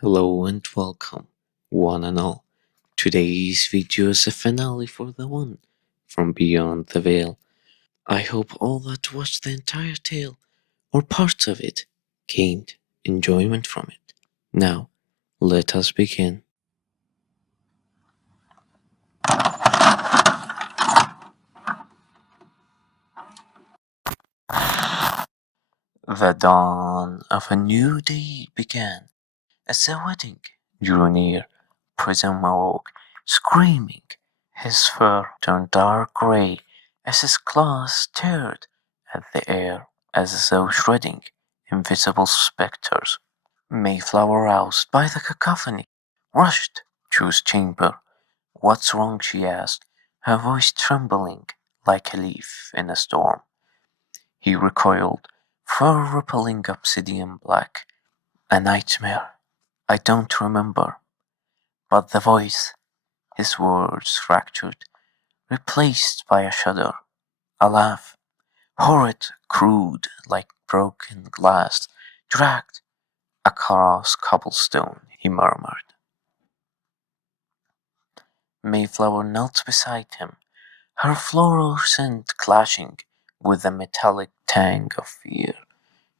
Hello and welcome, one and all. Today's video is a finale for the one from Beyond the Veil. I hope all that watched the entire tale, or parts of it, gained enjoyment from it. Now, let us begin. The dawn of a new day began as the wedding drew near. Prism awoke, screaming. His fur turned dark gray as his claws stared at the air as though shredding invisible specters. Mayflower, roused by the cacophony, rushed to his chamber. "What's wrong?" she asked, her voice trembling like a leaf in a storm. He recoiled, fur rippling obsidian black. "A nightmare. I don't remember." But the voice, his words fractured, replaced by a shudder, a laugh, horrid, crude, like broken glass, dragged across cobblestone, he murmured. Mayflower knelt beside him, her fluorescent clashing with the metallic tang of fear.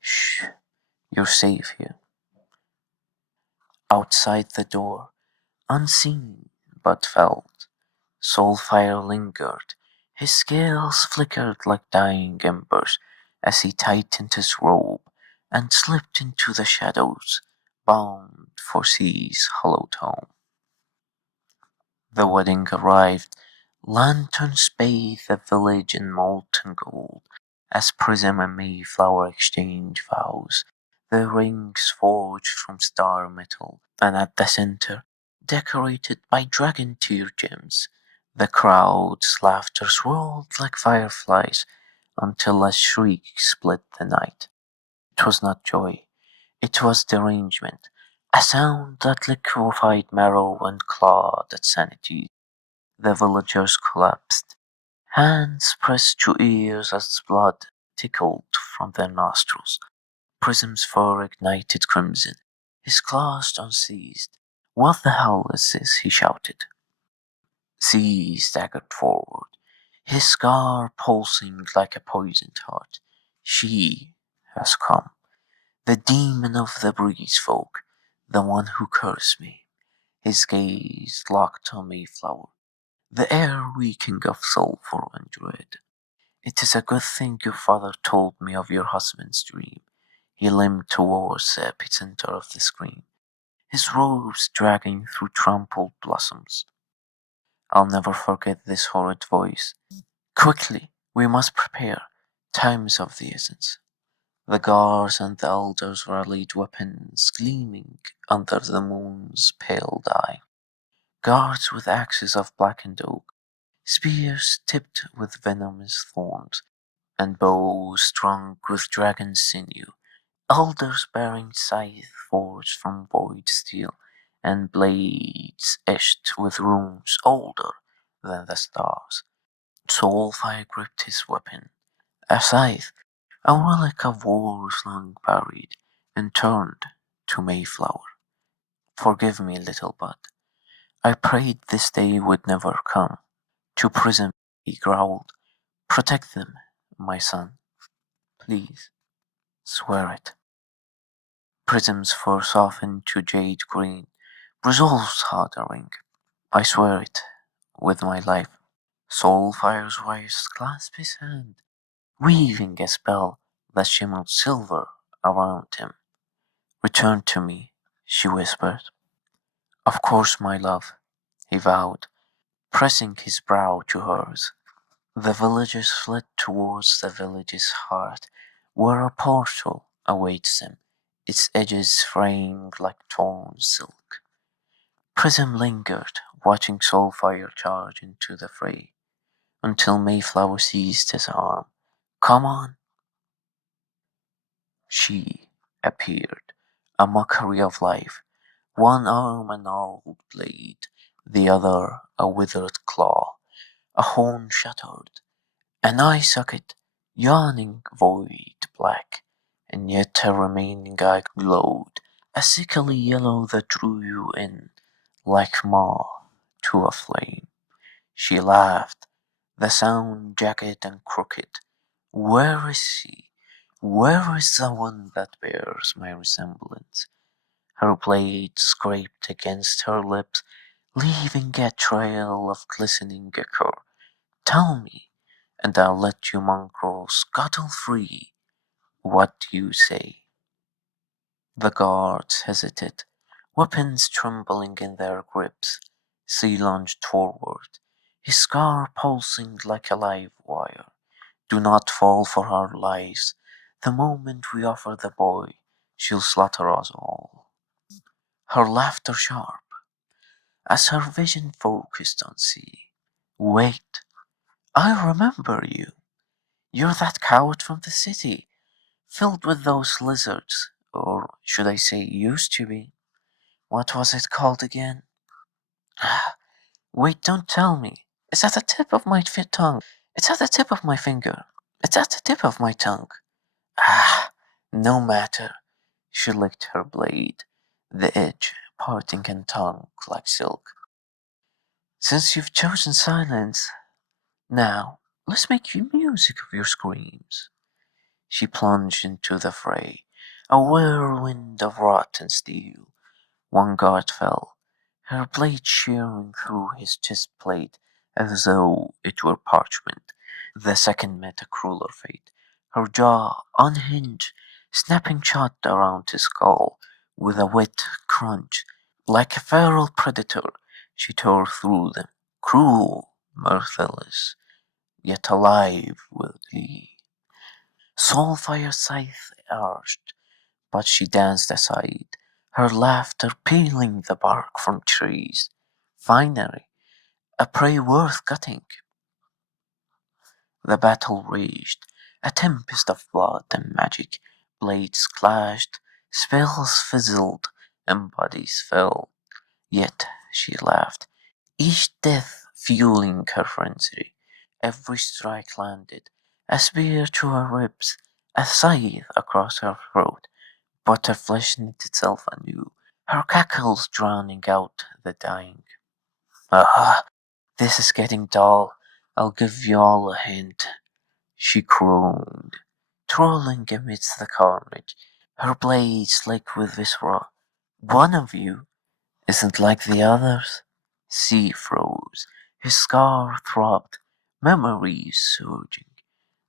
"Shh, you're safe here." Outside the door, unseen but felt, Soulfire lingered, his scales flickered like dying embers as he tightened his robe and slipped into the shadows, bound for Sea's hollowed home. The wedding arrived. Lanterns bathed the village in molten gold as Prism and Mayflower exchanged vows, their rings forged from star metal, and at the center, decorated by dragon tear gems, the crowd's laughter swirled like fireflies until a shriek split the night. It was not joy, it was derangement, a sound that liquefied marrow and clawed at sanity. The villagers collapsed, hands pressed to ears as blood trickled from their nostrils. Prism's fur ignited crimson, his claws unseized. "What the hell is this?" he shouted. C staggered forward, his scar pulsing like a poisoned heart. "She has come. The demon of the breeze folk, the one who cursed me." His gaze locked on Mayflower, the air reeking of sulphur and dread. "It is a good thing your father told me of your husband's dream." He limped towards the epicenter of the scream, his robes dragging through trampled blossoms. "I'll never forget this horrid voice. Quickly, we must prepare. Time is of the essence." The guards and the elders rallied, weapons gleaming under the moon's pale dye. Guards with axes of blackened oak, spears tipped with venomous thorns, and bows strung with dragon sinew. Elders bearing scythes forged from void steel, and blades etched with runes older than the stars. Soulfire gripped his weapon, a scythe, a relic of wars long buried, and turned to Mayflower. "Forgive me, little bud. I prayed this day would never come." To Prism he growled, "Protect them, my son. Please, swear it." Prism's fur softened to jade green, resolves hardening. "I swear it, with my life." Soulfire's voice clasped his hand, weaving a spell that shimmered silver around him. "Return to me," she whispered. "Of course, my love," he vowed, pressing his brow to hers. The villagers fled towards the village's heart, where a portal awaits them, its edges fraying like torn silk. Prism lingered, watching Soulfire charge into the fray, until Mayflower seized his arm. "Come on!" She appeared, a mockery of life, one arm a gnarled blade, the other a withered claw, a horn shattered, an eye socket yawning void black, and yet a remaining eye glowed a sickly yellow that drew you in like moth to a flame. She laughed, the sound jagged and crooked. Where is she? Where is the one that bears my resemblance? Her blade scraped against her lips, leaving a trail of glistening ichor. Tell me, and I'll let you mongrels scuttle free. What do you say? The guards hesitated, weapons trembling in their grips. She lunged forward, his scar pulsing like a live wire. Do not fall for her lies. The moment we offer the boy, she'll slaughter us all. Her laughter sharp, as her vision focused on sea. Wait, I remember you. You're that coward from the city, filled with those lizards, or should I say used to be. What was it called again? Wait, don't tell me. It's at the tip of my tongue. It's at the tip of my finger. It's at the tip of my tongue. Ah, no matter. She licked her blade, the edge parting and tongue like silk. Since you've chosen silence, now let's make you music of your screams. She plunged into the fray, a whirlwind of rotten steel. One guard fell, her blade shearing through his chest plate as though it were parchment. The second met a crueler fate, her jaw unhinged, snapping shut around his skull with a wet crunch. Like a feral predator, she tore through them, cruel, merciless, yet alive with glee. Soulfire's scythe arched, but she danced aside, her laughter peeling the bark from trees. Finally, a prey worth cutting. The battle raged, a tempest of blood and magic. Blades clashed, spells fizzled, and bodies fell. Yet she laughed, each death fueling her frenzy. Every strike landed, a spear to her ribs, a scythe across her throat. But her flesh knit itself anew, her cackles drowning out the dying. Ah, this is getting dull. I'll give you all a hint. She crooned, trolling amidst the carnage, her blade slick with viscera. One of you isn't like the others. Sea froze, his scar throbbed, memories surging.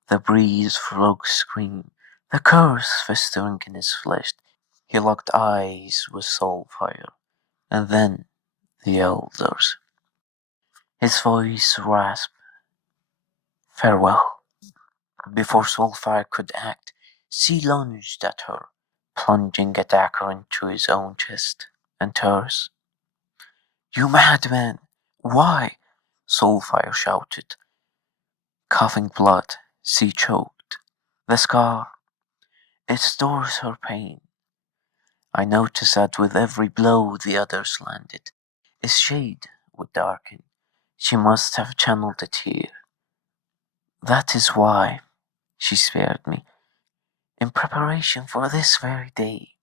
The breeze frogs scream, the curse festering in his flesh. He locked eyes with Soulfire, and then the elders. His voice rasped, farewell. Before Soulfire could act, she lunged at her, plunging a dagger into his own chest and hers. You madman! Why? Soulfire shouted, coughing blood. She choked. The scar, it stores her pain. I noticed that with every blow the others landed, his shade would darken. She must have channeled it here. That is why she spared me, in preparation for this very day.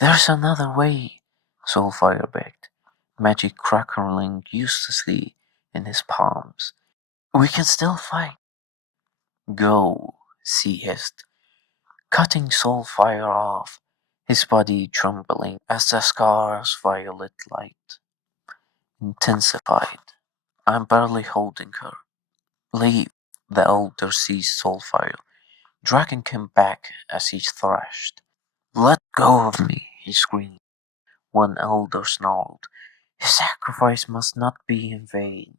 There's another way, Soulfire begged, magic crackling uselessly in his palms. We can still fight. Go, she hissed, cutting Soulfire off, his body trembling as the scar's violet light intensified. I'm barely holding her. Leave, the elder seized Soulfire, dragging him back as he thrashed. Let go of me, he screamed. One elder snarled. His sacrifice must not be in vain.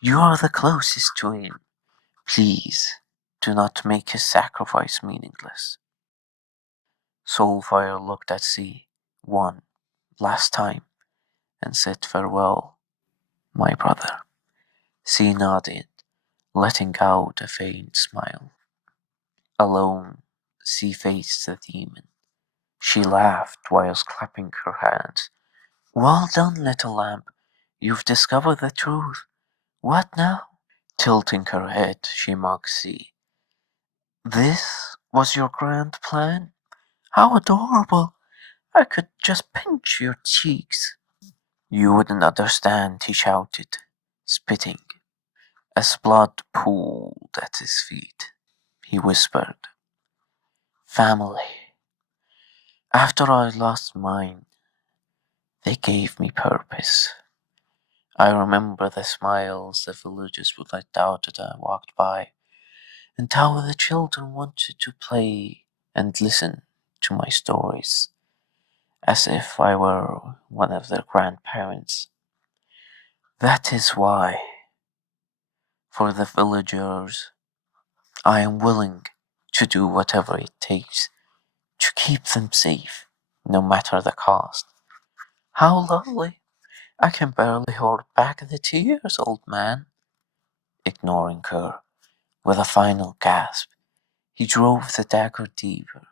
You are the closest to him. Please, do not make his sacrifice meaningless. Soulfire looked at sea one last time and said farewell, my brother. Sea nodded, letting out a faint smile. Alone, she faced the demon. She laughed whilst clapping her hands. Well done, little lamb. You've discovered the truth. What now? Tilting her head, she mocked sea. This was your grand plan? How adorable! I could just pinch your cheeks. You wouldn't understand, he shouted, spitting, as blood pooled at his feet. He whispered, family. After I lost mine, they gave me purpose. I remember the smiles the villagers would let out as I walked by, and how the children wanted to play and listen to my stories, as if I were one of their grandparents. That is why, for the villagers, I am willing to do whatever it takes to keep them safe, no matter the cost. How lovely! I can barely hold back the tears, old man. Ignoring her, with a final gasp, he drove the dagger deeper.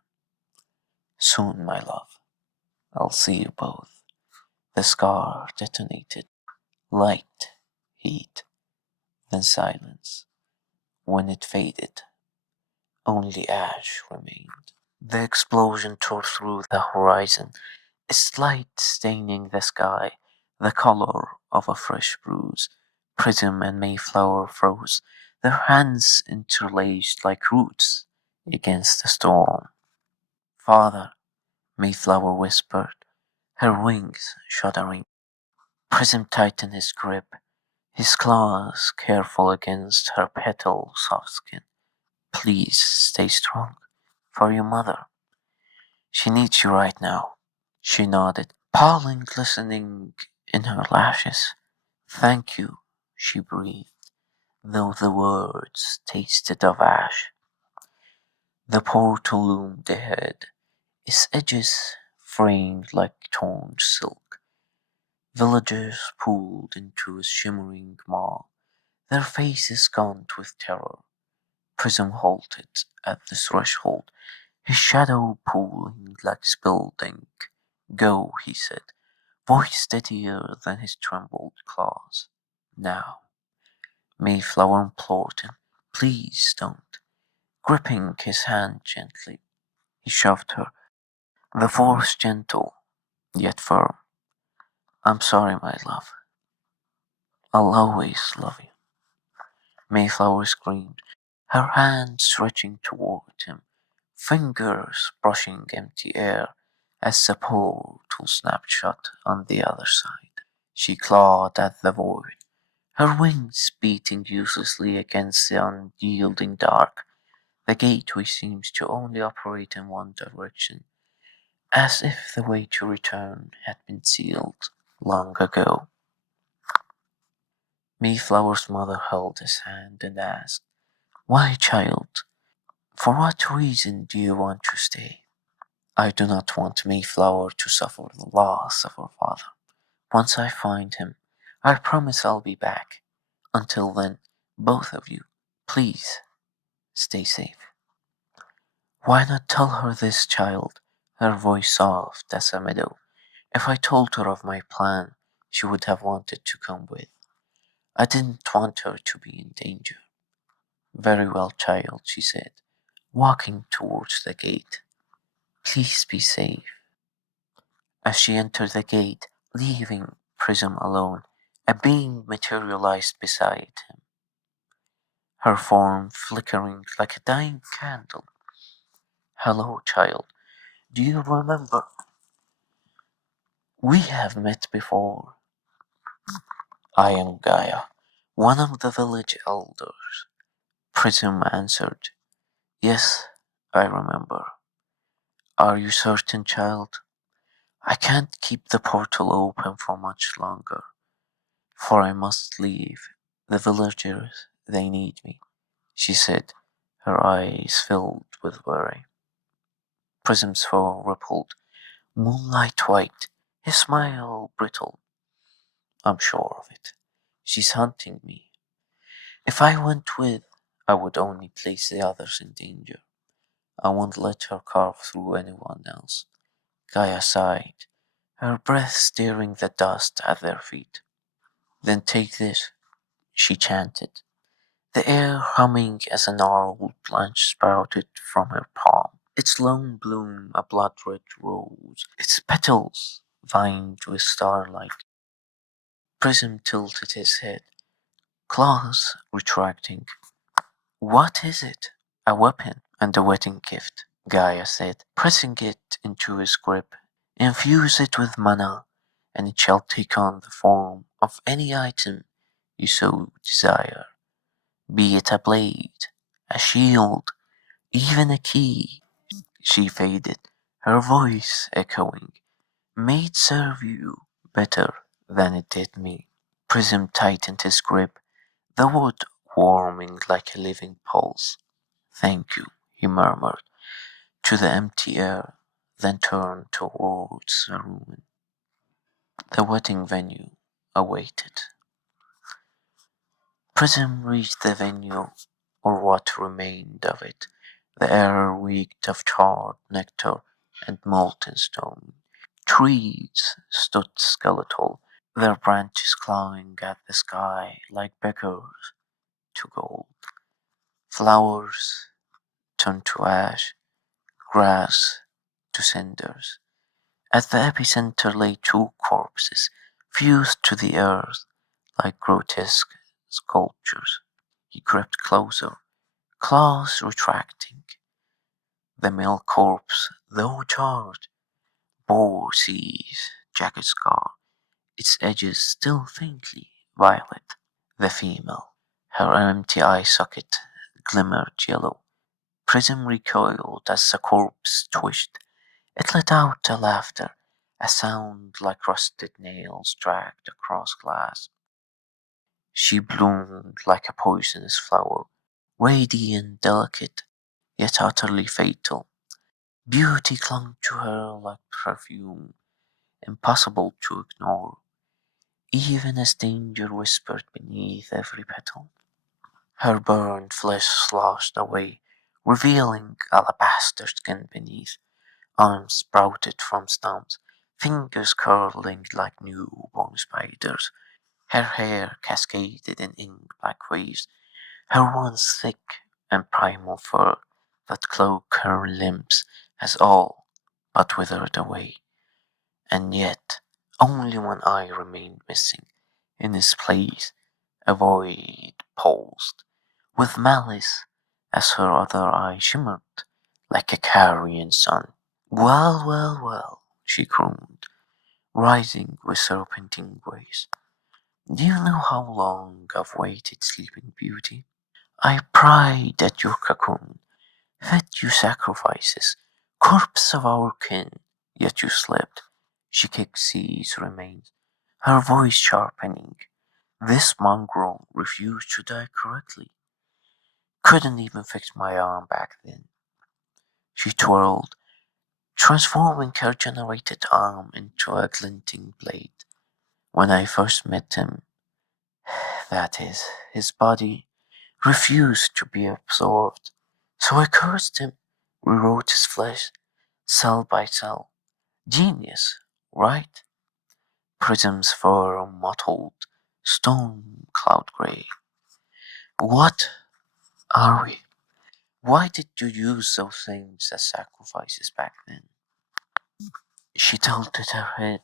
Soon, my love, I'll see you both. The scar detonated. Light, heat, then silence. When it faded, only ash remained. The explosion tore through the horizon, its light staining the sky, the color of a fresh bruise. Prism and Mayflower froze, their hands interlaced like roots against the storm. Father, Mayflower whispered, her wings shuddering. Prism tightened his grip, his claws careful against her petal soft skin. Please stay strong. For your mother. She needs you right now. She nodded, pollen glistening in her lashes. Thank you, she breathed, though the words tasted of ash. The portal loomed ahead, its edges framed like torn silk. Villagers pulled into its shimmering maw, their faces gaunt with terror. Prism halted at the threshold, his shadow pooling like spilled ink. Go, he said, voice steadier than his trembled claws. Now, Mayflower implored him, please don't. Gripping his hand gently, he shoved her, the force gentle, yet firm. I'm sorry, my love. I'll always love you. Mayflower screamed, her hand stretching toward him, fingers brushing empty air as the portal snapped shut on the other side. She clawed at the void, her wings beating uselessly against the unyielding dark. The gateway seems to only operate in one direction, as if the way to return had been sealed long ago. Mayflower's mother held his hand and asked, why, child? For what reason do you want to stay? I do not want Mayflower to suffer the loss of her father. Once I find him, I promise I'll be back. Until then, both of you, please stay safe. Why not tell her this, child? Her voice soft as a meadow. If I told her of my plan, she would have wanted to come with. I didn't want her to be in danger. Very well, child, she said, walking towards the gate. Please be safe. As she entered the gate, leaving Prism alone, a being materialized beside him, her form flickering like a dying candle. Hello, child. Do you remember? We have met before. I am Gaia, one of the village elders. Prism answered. Yes, I remember. Are you certain, child? I can't keep the portal open for much longer, for I must leave. The villagers, they need me, she said, her eyes filled with worry. Prism's foe rippled, moonlight white, his smile brittle. I'm sure of it. She's hunting me. If I went with, I would only place the others in danger. I won't let her carve through anyone else. Gaia sighed, her breath stirring the dust at their feet. Then take this, she chanted, the air humming as a gnarled branch sprouted from her palm. its lone bloom a blood-red rose, its petals vined with starlight. Prism tilted his head, claws retracting. What is it? A weapon and a wedding gift, Gaia said, pressing it into his grip. Infuse it with mana, and it shall take on the form of any item you so desire. Be it a blade, a shield, even a key. She faded, her voice echoing. May it serve you better than it did me. Prism tightened his grip, the wood warming like a living pulse. Thank you, he murmured to the empty air, then turned towards the ruin. The wedding venue awaited. Prism reached the venue, or what remained of it. The air reeked of charred nectar and molten stone. Trees stood skeletal, their branches clawing at the sky like beggars to gold. Flowers turned to ash, grass to cinders. At the epicenter lay two corpses, fused to the earth like grotesque sculptures. He crept closer, claws retracting. The male corpse, though charred, bore C's jagged scar, its edges still faintly violet. The female, her empty eye socket glimmered yellow. Prism recoiled as the corpse twitched. It let out a laughter, a sound like rusted nails dragged across glass. She bloomed like a poisonous flower, radiant, delicate, yet utterly fatal. Beauty clung to her like perfume, impossible to ignore, even as danger whispered beneath every petal. Her burned flesh sloshed away, revealing alabaster skin beneath. Arms sprouted from stumps, fingers curling like newborn spiders. Her hair cascaded in ink-black waves, her once thick and primal fur that cloaked her limbs has all but withered away. And yet, only one eye remained missing. In its place, a void pulsed, with malice, as her other eye shimmered like a carrion sun. Well, well, well, she crooned, rising with serpentine grace. Do you know how long I've waited, sleeping beauty? I pried at your cocoon, fed you sacrifices, corpse of our kin, yet you slept. She kicked C's remains, her voice sharpening. This mongrel refused to die correctly. Couldn't even fix my arm back then. She twirled, transforming her generated arm into a glinting blade. When I first met him, that is, his body refused to be absorbed. So I cursed him, rewrote his flesh, cell by cell. Genius, right? Prism's fur mottled, stone cloud gray. What are we? Why did you use those things as sacrifices back then? She tilted her head,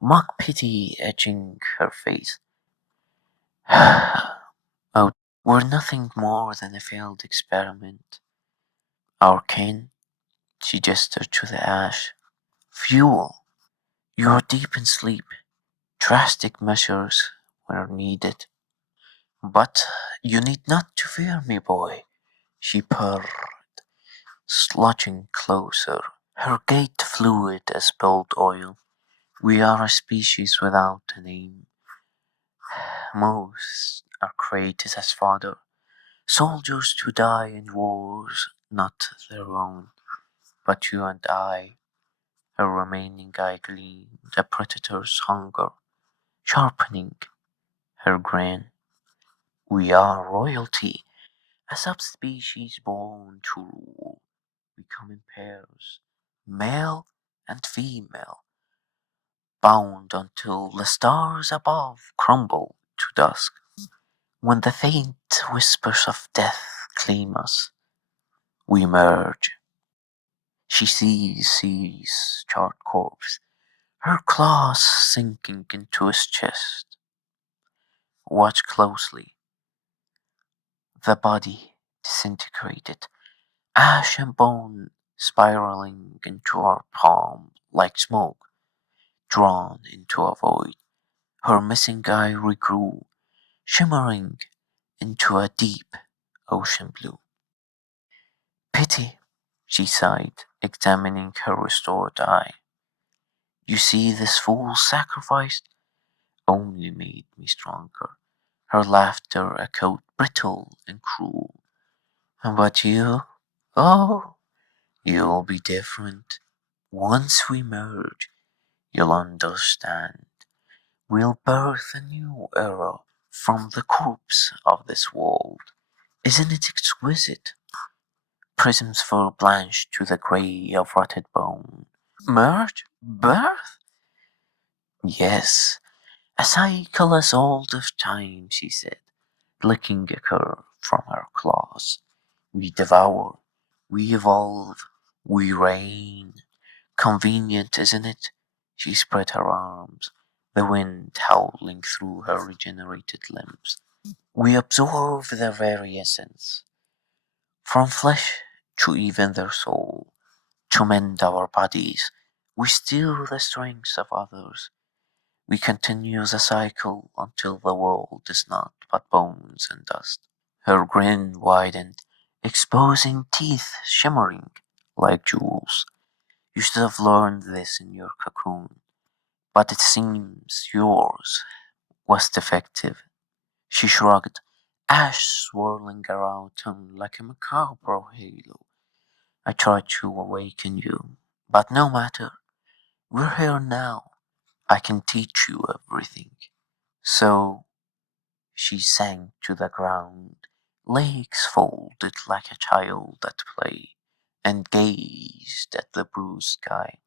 mock pity etching her face. Oh, we're nothing more than a failed experiment. Our kin, she gestured to the ash, fuel. You're deep in sleep. Drastic measures were needed. But you need not to fear me, boy, she purred, sludging closer, her gait fluid as spilled oil. We are a species without a name. Most are created as fodder, soldiers to die in wars not their own. But you and I, her remaining eye gleamed a predator's hunger, sharpening her grin. We are royalty, a subspecies born to rule. We come in pairs, male and female, bound until the stars above crumble to dusk. When the faint whispers of death claim us, we merge. She sees charred corpse, her claws sinking into his chest. Watch closely. The body disintegrated, ash and bone spiraling into her palm like smoke drawn into a void. Her missing eye regrew, shimmering into a deep ocean blue. Pity, she sighed, examining her restored eye. You see, this fool's sacrifice only made me stronger. Her laughter echoed brittle and cruel. But you, oh, you'll be different. Once we merge, you'll understand. We'll birth a new era from the corpse of this world. Isn't it exquisite? Prism's fur blanched to the grey of rotted bone. Merge? Birth? Yes, a cycle as old as time, she said, licking a curve from her claws. We devour, we evolve, we reign. Convenient, isn't it? She spread her arms, the wind howling through her regenerated limbs. We absorb their very essence, from flesh to even their soul. To mend our bodies, we steal the strength of others. We continue the cycle until the world is not but bones and dust. Her grin widened, exposing teeth shimmering like jewels. You should have learned this in your cocoon, but it seems yours was defective. She shrugged, ash swirling around him like a macabre halo. I tried to awaken you, but no matter. We're here now. I can teach you everything. So she sank to the ground, legs folded like a child at play, and gazed at the bruised sky.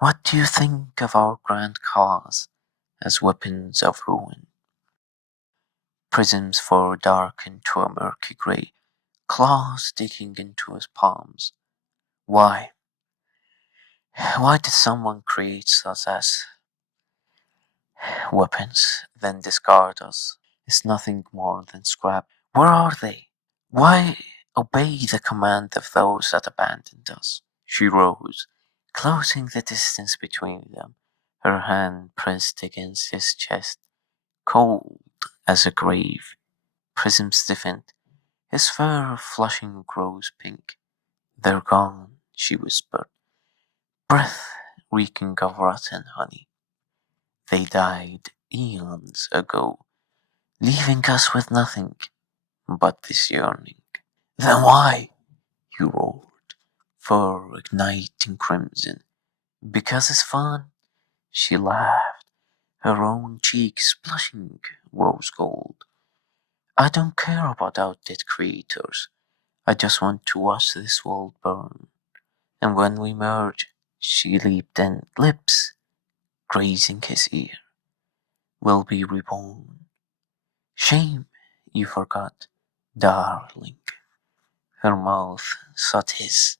What do you think of our grand cause as weapons of ruin? Prism's fur darkened to a murky grey, claws digging into his palms. Why? Why did someone create us as weapons, then discard us as nothing more than scrap? Where are they? Why obey the command of those that abandoned us? She rose, closing the distance between them, her hand pressed against his chest, cold as a grave. Prism stiffened, his fur flushing rose pink. They're gone, she whispered, breath reeking of rotten honey. They died eons ago, leaving us with nothing but this yearning. Then why? He roared, fur igniting crimson. Because it's fun, she laughed, her own cheeks blushing rose gold. I don't care about outdated creators. I just want to watch this world burn. And when we merge, she leaped in, lips grazing his ear, will be reborn. Shame, you forgot, darling. Her mouth sought his.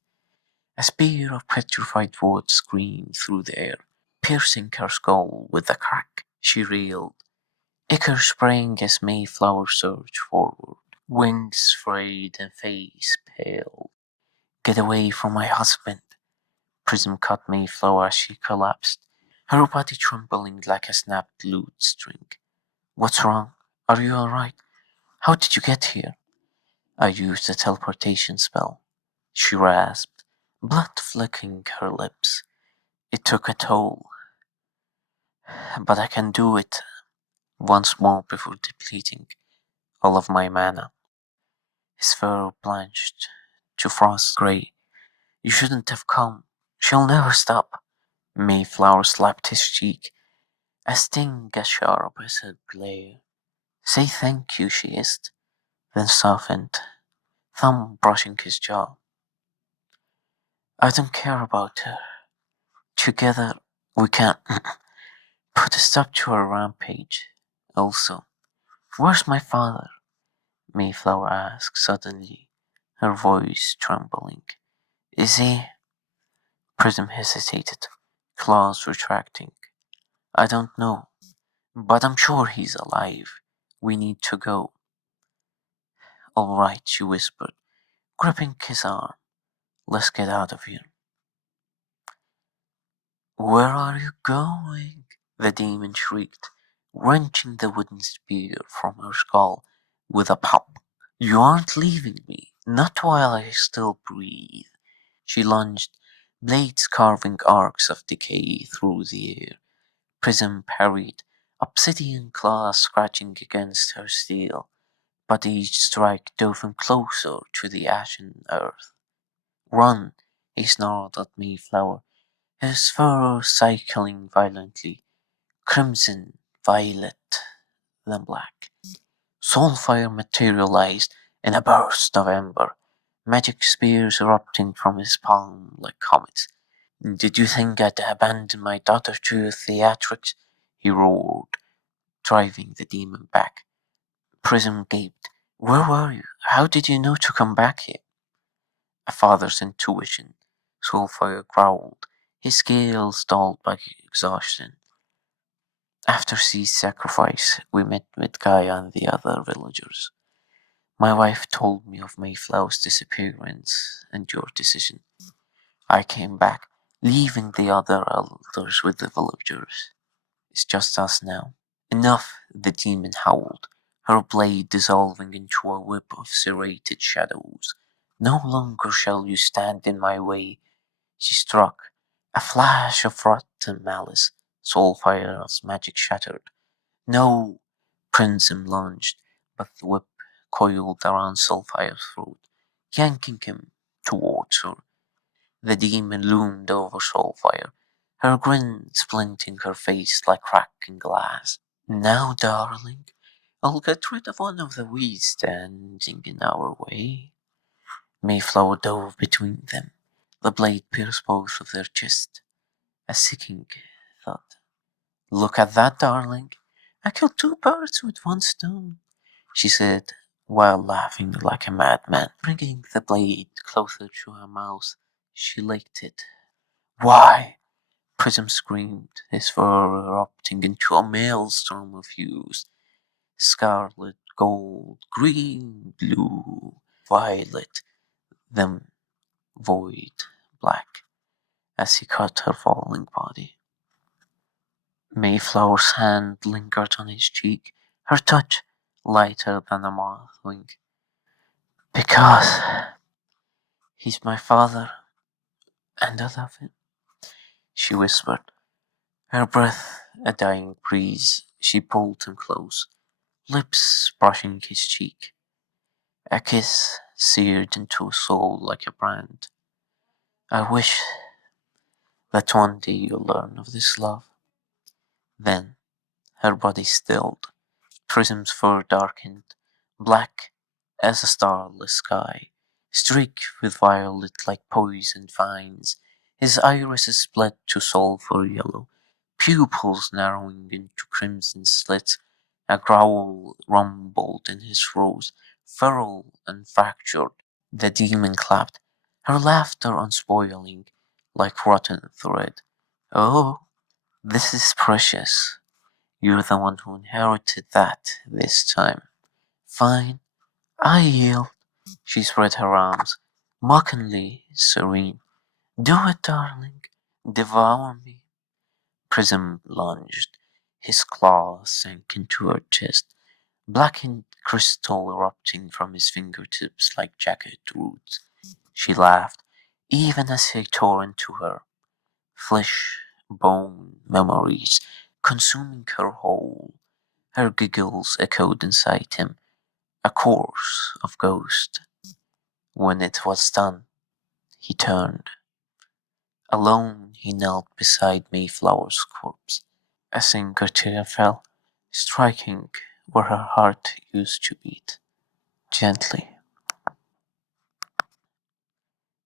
A spear of petrified wood screamed through the air, piercing her skull with a crack. She reeled, ichor sprang as Mayflower surged forward, wings frayed and face pale. Get away from my husband! Prism cut Mayflower as she collapsed, her body trembling like a snapped lute string. What's wrong? Are you alright? How did you get here? I used a teleportation spell. She rasped, blood flecking her lips. It took a toll, but I can do it once more before depleting all of my mana. His fur blanched to frost grey. You shouldn't have come. She'll never stop. Mayflower slapped his cheek, a sting as sharp as a glare. Say thank you, she hissed, then softened, thumb brushing his jaw. I don't care about her. Together we can put a stop to her rampage. Also, where's my father? Mayflower asked suddenly, her voice trembling. Is he? Prism hesitated, claws retracting. I don't know, but I'm sure he's alive. We need to go. All right, she whispered, gripping his arm. Let's get out of here. Where are you going? The demon shrieked, wrenching the wooden spear from her skull with a pop. You aren't leaving me, not while I still breathe. She lunged, blades carving arcs of decay through the air. Prism parried, obsidian claws scratching against her steel, but each strike drove him closer to the ashen earth. Run! He snarled at Mayflower, his fur cycling violently, crimson, violet, then black. Soulfire materialized in a burst of ember, magic spears erupting from his palm like comets. Did you think I'd abandon my daughter to theatrics? He roared, driving the demon back. Prism gaped. Where were you? How did you know to come back here? A father's intuition. Soulfire growled, his scales dulled by exhaustion. After C's sacrifice, we met with Guy and the other villagers. My wife told me of Mayflower's disappearance and your decision. I came back, leaving the other elders with the villagers. It's just us now. Enough, the demon howled, her blade dissolving into a web of serrated shadows. No longer shall you stand in my way. She struck. A flash of rotten malice. Soulfire's magic shattered. No! Prism lunged, but the whip coiled around Soulfire's throat, yanking him towards her. The demon loomed over Soulfire, her grin splinting her face like cracking glass. Now, darling, I'll get rid of one of the weeds standing in our way. Mayflower dove between them. The blade pierced both of their chests. A sickening thought. Look at that, darling. I killed two birds with one stone, she said, while laughing like a madman. Bringing the blade closer to her mouth, she licked it. Why? Prism screamed, his fur erupting into a maelstrom of hues. Scarlet, gold, green, blue, violet, then void, black, as he cut her falling body. Mayflower's hand lingered on his cheek, her touch lighter than a moth wing. Because he's my father, and I love him, she whispered, her breath a dying breeze. She pulled him close, lips brushing his cheek. A kiss seared into his soul like a brand. I wish that one day you'll learn of this love. Then her body stilled, Prism's fur darkened, black as a starless sky, streaked with violet like poisoned vines. His irises split to sulphur yellow, pupils narrowing into crimson slits. A growl rumbled in his throat, feral and fractured. The demon clapped, her laughter unspoiling, like rotten thread. Oh, this is precious. You're the one who inherited that this time. Fine, I yield. She spread her arms, mockingly serene. Do it, darling. Devour me. Prism lunged. His claws sank into her chest, blackened crystal erupting from his fingertips like jagged roots. She laughed, even as he tore into her. Flesh, bone, memories, consuming her whole. Her giggles echoed inside him, a chorus of ghost. When it was done, he turned. Alone, he knelt beside Mayflower's corpse. A single tear fell, striking where her heart used to beat. Gently,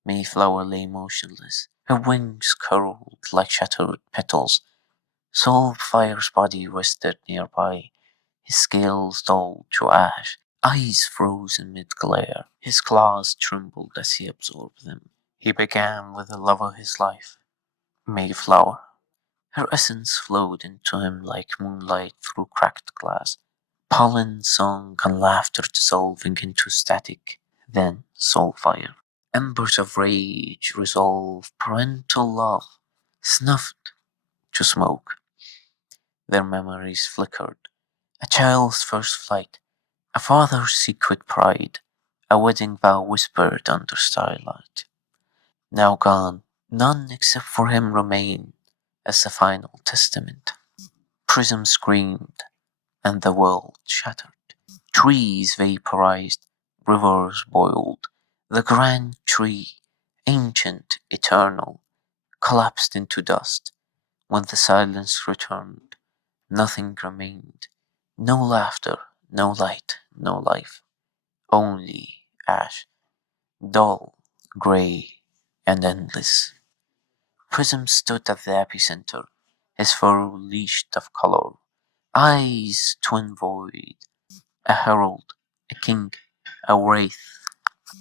Mayflower lay motionless, her wings curled like shattered petals. Soulfire's body rested nearby, his scales dulled to ash, eyes froze amid glare. His claws trembled as he absorbed them. He began with the love of his life, Mayflower. Her essence flowed into him like moonlight through cracked glass. Pollen, song, and laughter dissolving into static, then soulfire. Embers of rage, resolve, parental love, snuffed to smoke. Their memories flickered. A child's first flight, a father's secret pride, a wedding vow whispered under starlight. Now gone, none except for him remain as the final testament. Prism screamed, and the world shattered. Trees vaporized, rivers boiled. The grand tree, ancient, eternal, collapsed into dust. When the silence returned, nothing remained. No laughter, no light, no life. Only ash, dull, grey, and endless. Prism stood at the epicenter, his fur leashed of color, eyes twin void, a herald, a king, a wraith.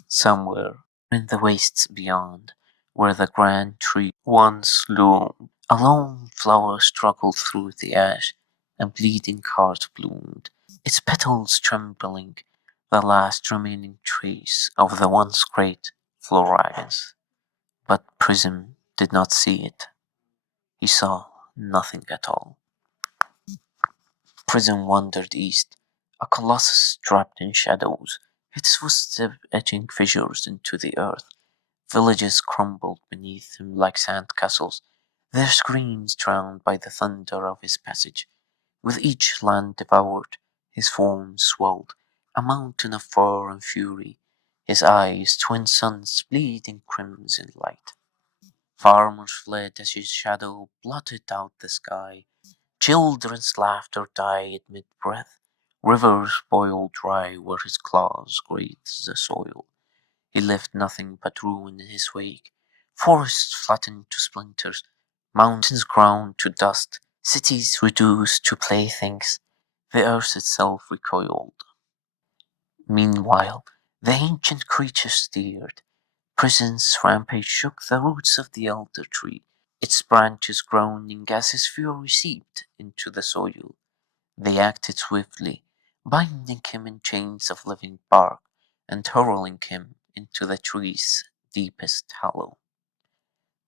Somewhere in the wastes beyond, where the grand tree once loomed, a lone flower struggled through the ash, a bleeding heart bloomed, its petals trembling, the last remaining trace of the once great Florides. But Prism did not see it. He saw nothing at all. Prism wandered east, a colossus draped in shadows, its footsteps etching fissures into the earth. Villages crumbled beneath him like sand castles, their screams drowned by the thunder of his passage. With each land devoured, his form swelled, a mountain of fire and fury, his eyes twin suns bleeding crimson light. Farmers fled as his shadow blotted out the sky. Children's laughter died mid-breath. Rivers boiled dry where his claws grazed the soil. He left nothing but ruin in his wake. Forests flattened to splinters, mountains ground to dust, cities reduced to playthings. The earth itself recoiled. Meanwhile, the ancient creatures steered. Prison's rampage shook the roots of the elder tree, its branches groaning as his fury seeped into the soil. They acted swiftly, binding him in chains of living bark and hurling him into the tree's deepest hollow.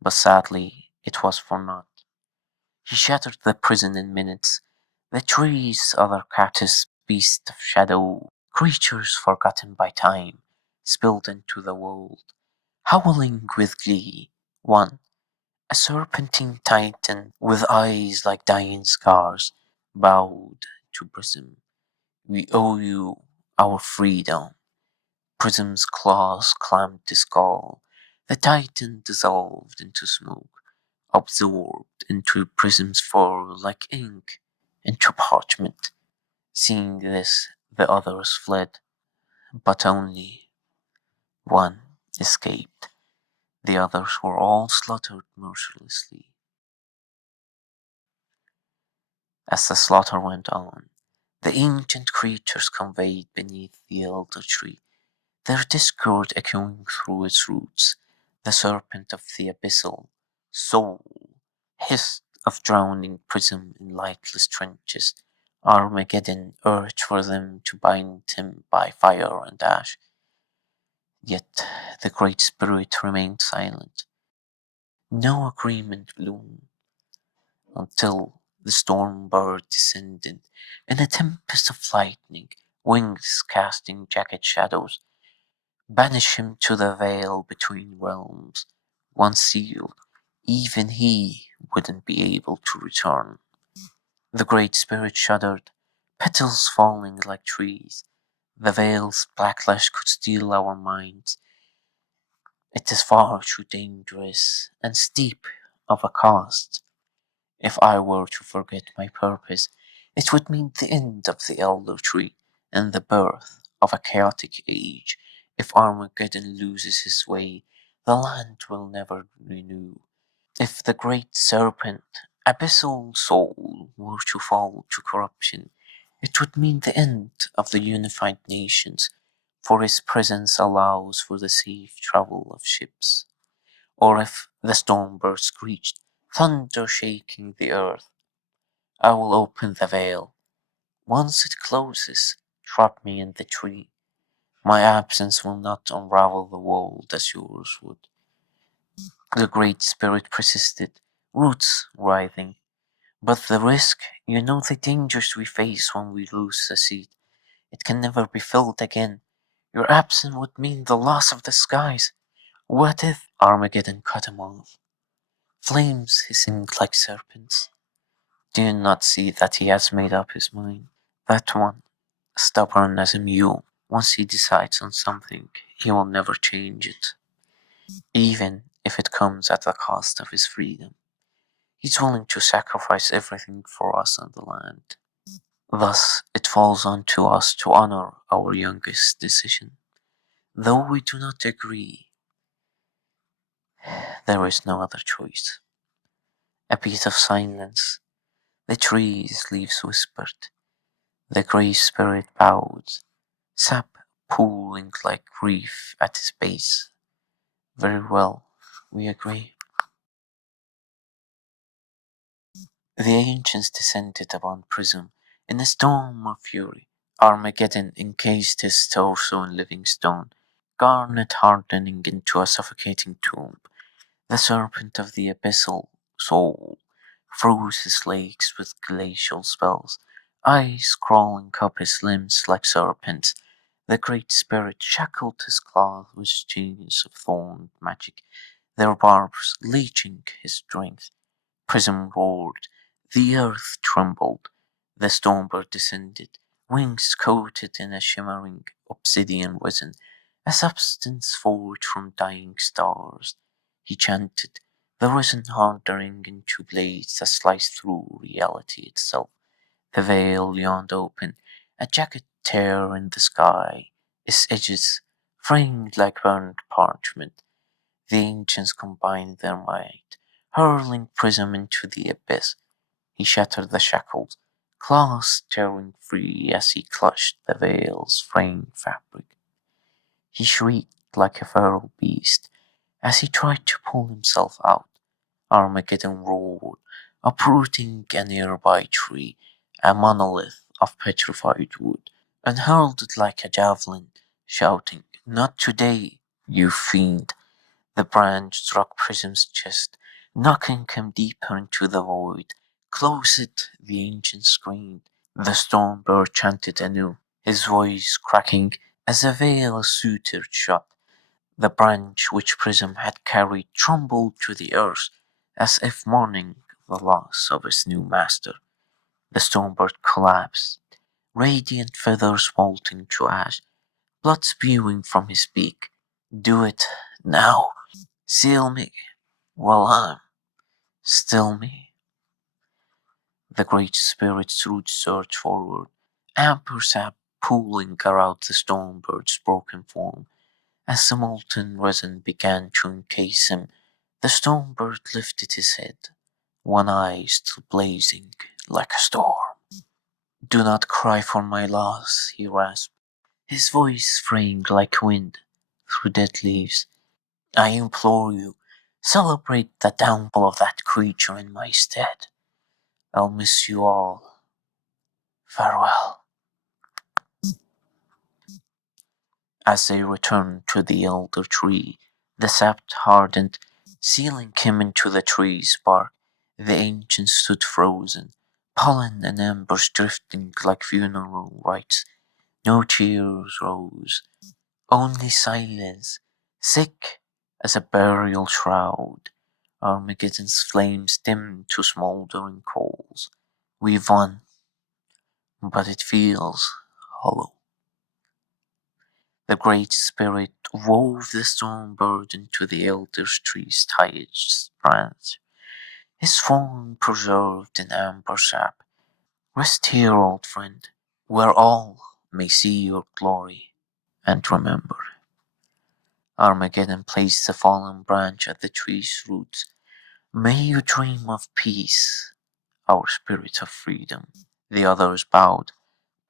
But sadly, it was for naught. He shattered the prison in minutes. The tree's other captives, beasts of shadow, creatures forgotten by time, spilled into the world, howling with glee. One, a serpentine titan with eyes like dying scars, bowed to Prism. We owe you our freedom. Prism's claws clamped the skull. The titan dissolved into smoke, absorbed into Prism's fur like ink into parchment. Seeing this, the others fled, but only one escaped. The others were all slaughtered mercilessly. As the slaughter went on, the ancient creatures conveyed beneath the elder tree, their discord echoing through its roots. The serpent of the abyssal soul hissed of drowning prism in lightless trenches. Armageddon urged for them to bind him by fire and ash. Yet the Great Spirit remained silent. No agreement bloomed until the storm bird descended in a tempest of lightning, wings casting jagged shadows. Banish him to the veil between realms. Once sealed, even he wouldn't be able to return. The Great Spirit shuddered, petals falling like trees. The veil's backlash could steal our minds. It is far too dangerous and steep of a cost. If I were to forget my purpose, it would mean the end of the elder tree and the birth of a chaotic age. If Armageddon loses his way, the land will never renew. If the great serpent, abyssal soul, were to fall to corruption, it would mean the end of the unified nations, for his presence allows for the safe travel of ships. Or if the storm bird screeched, thunder shaking the earth. I will open the veil. Once it closes, trap me in the tree. My absence will not unravel the world as yours would. The Great Spirit persisted, roots writhing. But the risk, you know the dangers we face when we lose the seed. It can never be filled again. Your absence would mean the loss of the skies. What if Armageddon cut him off? Flames hissing like serpents. Do you not see that he has made up his mind? That one, stubborn as a mule, once he decides on something, he will never change it, even if it comes at the cost of his freedom. He's willing to sacrifice everything for us and the land. Thus, it falls on to us to honor our youngest decision. Though we do not agree, there is no other choice. A beat of silence. The trees' leaves whispered. The grey spirit bowed, sap pooling like grief at his base. Very well, we agree. The ancients descended upon Prism in a storm of fury. Armageddon encased his torso in living stone, garnet hardening into a suffocating tomb. The serpent of the abyssal soul froze his legs with glacial spells, ice crawling up his limbs like serpents. The great spirit shackled his claws with chains of thorn magic, their barbs leeching his strength. Prism roared, the earth trembled, the stormbird descended, wings coated in a shimmering obsidian resin, a substance forged from dying stars. He chanted, the resin hardening into blades that sliced through reality itself. The veil yawned open, a jagged tear in the sky, its edges framed like burned parchment. The ancients combined their might, hurling Prism into the abyss. He shattered the shackles, claws tearing free as he clutched the veil's fraying fabric. He shrieked like a feral beast as he tried to pull himself out. Armageddon roared, uprooting a nearby tree, a monolith of petrified wood, and hurled it like a javelin, shouting, not today, you fiend! The branch struck Prism's chest, knocking him deeper into the void. Close it, the ancient screamed. The storm bird chanted anew, his voice cracking as the veil sutured shut. The branch which Prism had carried trembled to the earth, as if mourning the loss of its new master. The storm bird collapsed, radiant feathers molting to ash, blood spewing from his beak. Do it, now! Seal me while I'm still me. The great spirit's roots surged forward, amber sap pooling around the storm bird's broken form. As the molten resin began to encase him, the storm bird lifted his head, one eye still blazing like a storm. Do not cry for my loss, he rasped, his voice fraying like wind through dead leaves. I implore you, celebrate the downfall of that creature in my stead. I'll miss you all. Farewell. As they returned to the elder tree, the sap hardened, sealing him into the tree's bark. The ancient stood frozen, pollen and embers drifting like funeral rites. No tears rose, only silence, thick as a burial shroud. Armageddon's flames dimmed to smoldering coals. We've won, but it feels hollow. The Great Spirit wove the storm bird into the elder tree's tightest branch, his form preserved in amber sap. Rest here, old friend, where all may see your glory and remember. Armageddon placed the fallen branch at the tree's roots. May you dream of peace, our spirit of freedom. The others bowed,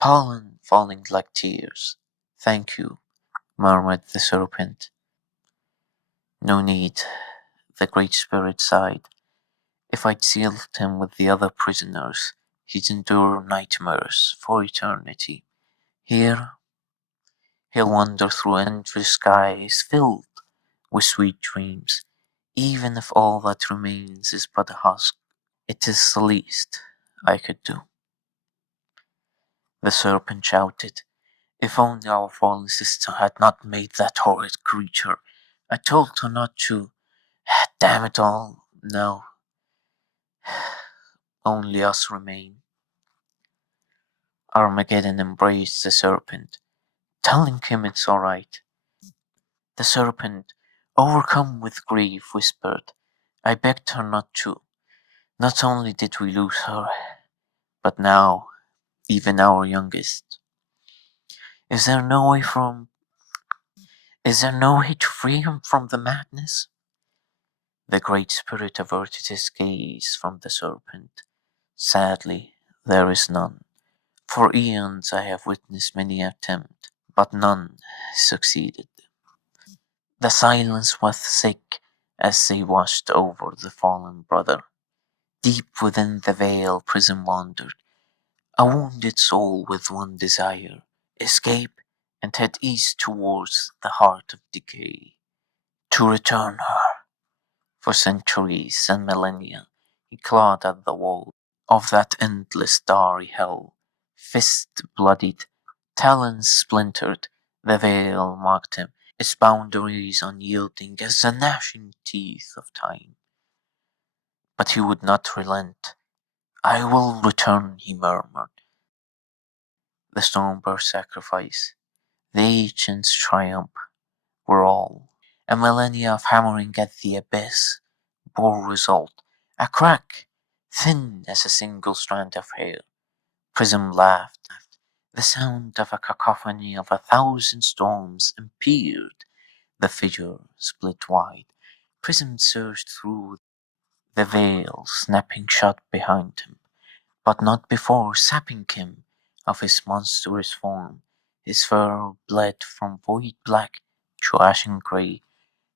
pollen falling like tears. Thank you, murmured the serpent. No need, the great spirit sighed. If I'd sealed him with the other prisoners, he'd endure nightmares for eternity. Here, he'll wander through endless skies filled with sweet dreams, even if all that remains is but a husk. It is the least I could do. The serpent shouted. If only our fallen sister had not made that horrid creature. I told her not to. Damn it all. No, only us remain. Armageddon embraced the serpent, telling him it's alright. The serpent, overcome with grief, whispered, I begged her not to. Not only did we lose her, but now even our youngest. Is there no way from is there no way to free him from the madness? The Great Spirit averted his gaze from the serpent. Sadly, there is none. For eons I have witnessed many attempts, but none succeeded. The silence was thick as they watched over the fallen brother. Deep within the veil prison wandered, a wounded soul with one desire, escape and head east towards the heart of decay. To return her. For centuries and millennia he clawed at the wall of that endless starry hell. Fist bloodied, talons splintered, the veil marked him, its boundaries unyielding as the gnashing teeth of time. But he would not relent. I will return, he murmured. The Stormbird's sacrifice, the ancient's triumph, were all. A millennia of hammering at the abyss bore result. A crack, thin as a single strand of hair. Prism laughed. The sound of a cacophony of 1,000 storms impaired. The figure split wide. Prism surged through the veil, snapping shut behind him, but not before sapping him of his monstrous form. His fur bled from void black to ashen grey,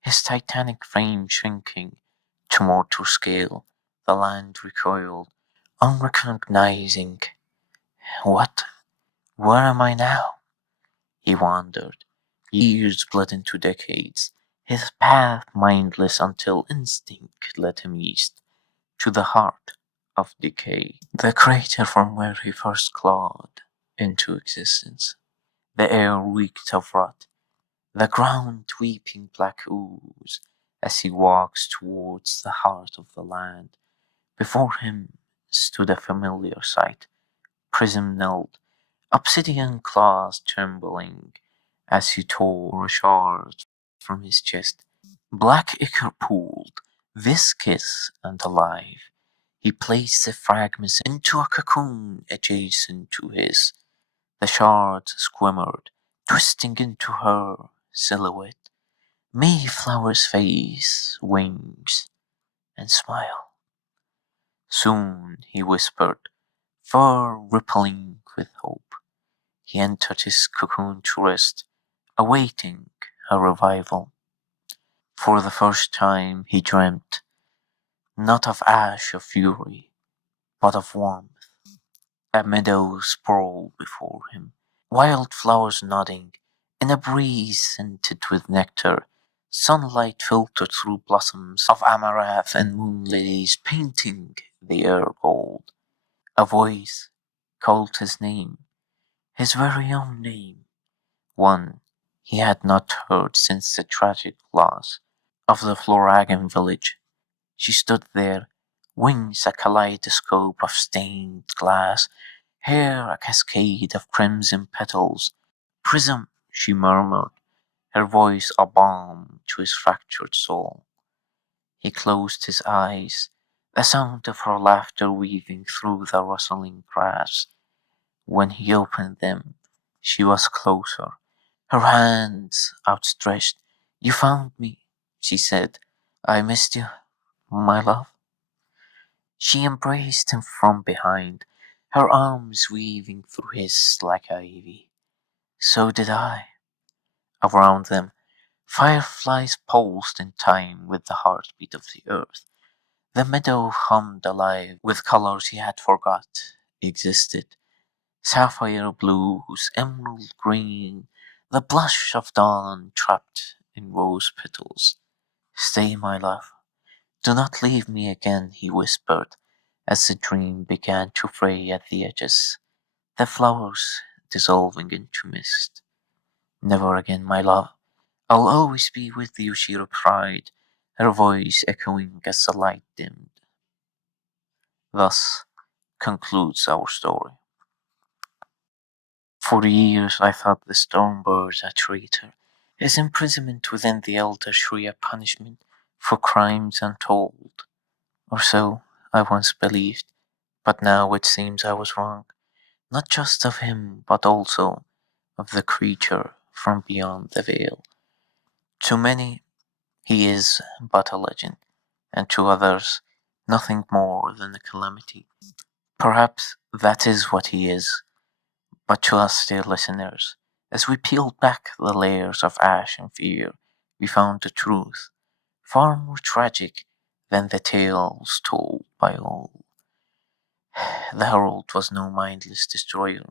his titanic frame shrinking to mortal scale. The land recoiled, unrecognizing. What? Where am I now? He wandered. Years bled into decades, his path mindless until instinct led him east, to the heart of decay. The crater from where he first clawed into existence. The air reeked of rot, the ground weeping black ooze, as he walks towards the heart of the land. Before him stood a familiar sight. Prism knelt, obsidian claws trembling, as he tore a shard from his chest. Black ichor pooled, viscous and alive. He placed the fragments into a cocoon adjacent to his. The shards squirmed, twisting into her silhouette. Mayflower's face, wings, and smile. Soon, he whispered, fur rippling with hope. He entered his cocoon to rest, awaiting her revival. For the first time he dreamt, not of ash of fury, but of warmth. A meadow sprawled before him, wild flowers nodding, in a breeze scented with nectar. Sunlight filtered through blossoms of amaranth and moon lilies painting the air gold. A voice called his name, his very own name, one he had not heard since the tragic loss of the Floragan village. She stood there, wings a kaleidoscope of stained glass, hair a cascade of crimson petals. Prism, she murmured, her voice a balm to his fractured soul. He closed his eyes, the sound of her laughter weaving through the rustling grass. When he opened them, she was closer, her hands outstretched. You found me, she said. I missed you, my love. She embraced him from behind, her arms weaving through his like ivy. So did I. Around them, fireflies pulsed in time with the heartbeat of the earth. The meadow hummed alive with colors he had forgot existed. Sapphire blues, emerald green, the blush of dawn trapped in rose petals. Stay, my love. Do not leave me again, he whispered, as the dream began to fray at the edges, the flowers dissolving into mist. Never again, my love. I'll always be with you, she replied, her voice echoing as the light dimmed. Thus concludes our story. For years I thought the storm bird a traitor, his imprisonment within the elder tree a punishment for crimes untold. Or so I once believed, but now it seems I was wrong, not just of him, but also of the creature from beyond the veil. To many he is but a legend, and to others nothing more than a calamity. Perhaps that is what he is, but to us, dear listeners, as we peeled back the layers of ash and fear, we found the truth, far more tragic than the tales told by all. The herald was no mindless destroyer.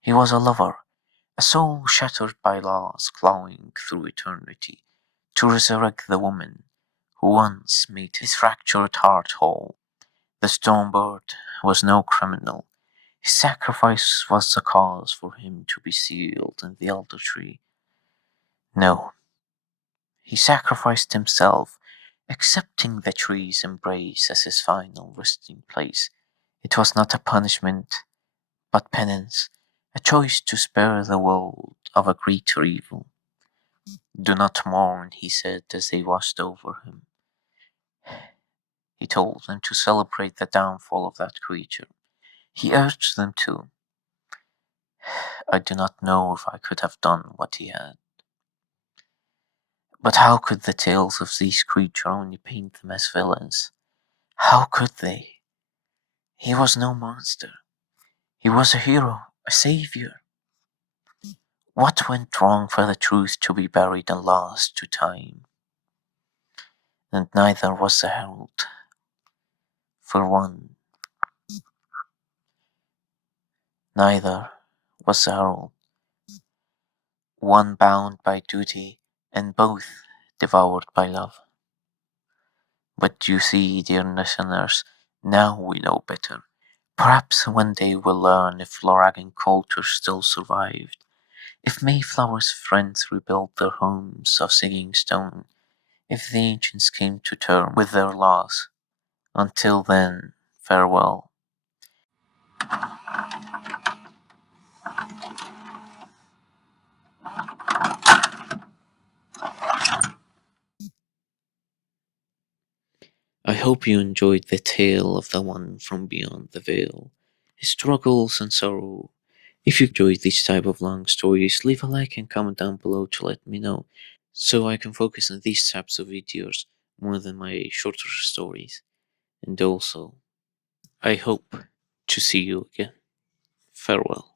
He was a lover, a soul shattered by loss, clawing through eternity to resurrect the woman who once made his fractured heart whole. The stormbird was no criminal. His sacrifice was the cause for him to be sealed in the elder tree. No, he sacrificed himself, accepting the tree's embrace as his final resting place. It was not a punishment, but penance, a choice to spare the world of a greater evil. Do not mourn, he said as they washed over him. He told them to celebrate the downfall of that creature. He urged them to. I do not know if I could have done what he had. But how could the tales of these creatures only paint them as villains? How could they? He was no monster. He was a hero, a savior. What went wrong for the truth to be buried and lost to time? And neither was the herald. For one, neither was the herald. One bound by duty, and both devoured by love. But you see, dear listeners, now we know better. Perhaps one day we'll learn if Loragan culture still survived, if Mayflower's friends rebuilt their homes of singing stone, if the ancients came to terms with their loss. Until then, farewell. I hope you enjoyed the tale of the one from beyond the veil, his struggles and sorrow. If you enjoyed these type of long stories, leave a like and comment down below to let me know, so I can focus on these types of videos more than my shorter stories. And also, I hope to see you again. Farewell.